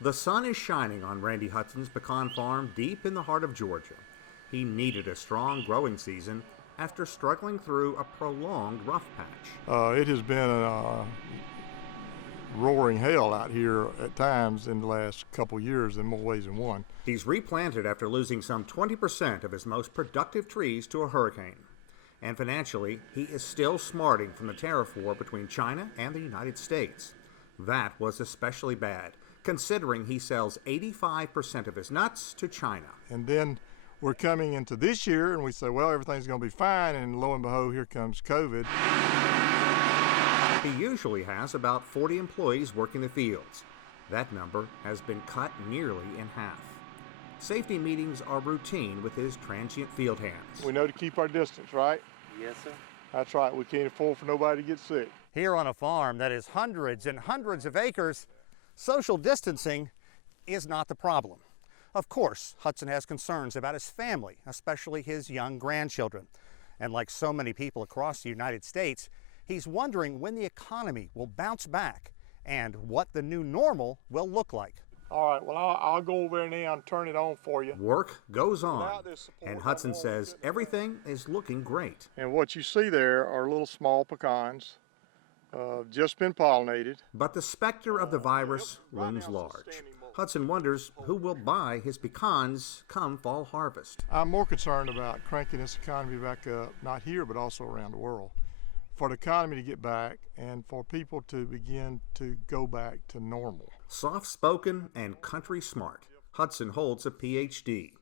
The sun is shining on Randy Hudson's pecan farm deep in the heart of Georgia. He needed a strong growing season after struggling through a prolonged rough patch. It has been a roaring hell out here at times in the last couple years in more ways than one. He's replanted after losing some 20% of his most productive trees to a hurricane. And financially, he is still smarting from the tariff war between China and the United States. That was especially bad, considering he sells 85% of his nuts to China. And then we're coming into this year and we say, well, everything's going to be fine, and lo and behold, here comes COVID. He usually has about 40 employees working the fields. That number has been cut nearly in half. Safety meetings are routine with his transient field hands. We know to keep our distance, right? Yes, sir. That's right. We can't afford for nobody to get sick. Here on a farm that is hundreds and hundreds of acres, social distancing is not the problem. Of course, Hudson has concerns about his family, especially his young grandchildren. And like so many people across the United States, he's wondering when the economy will bounce back and what the new normal will look like. All right, well, I'll go over there now and turn it on for you. Work goes on, and Hudson says everything is looking great. And what you see there are little small pecans, just been pollinated. But the specter of the virus looms large. Hudson wonders who will buy his pecans come fall harvest. I'm more concerned about cranking this economy back up, not here, but also around the world, for the economy to get back and for people to begin to go back to normal. Soft-spoken and country smart, Hudson holds a PhD.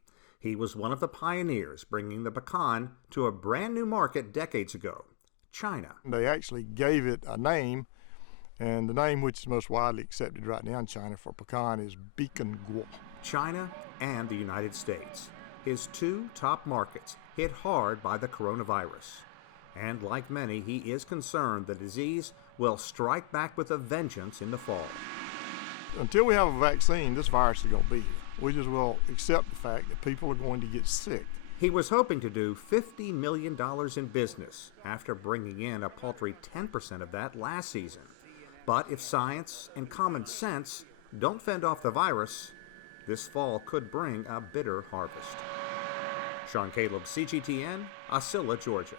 He was one of the pioneers bringing the pecan to a brand new market decades ago, China. They actually gave it a name, and the name which is most widely accepted right now in China for pecan is beacon guo. China and the United States, his two top markets, hit hard by the coronavirus. And like many, he is concerned the disease will strike back with a vengeance in the fall. Until we have a vaccine, this virus is going to be here. We just will accept the fact that people are going to get sick. He was hoping to do $50 million in business after bringing in a paltry 10% of that last season. But if science and common sense don't fend off the virus, this fall could bring a bitter harvest. Sean Caleb, CGTN, Osceola, Georgia.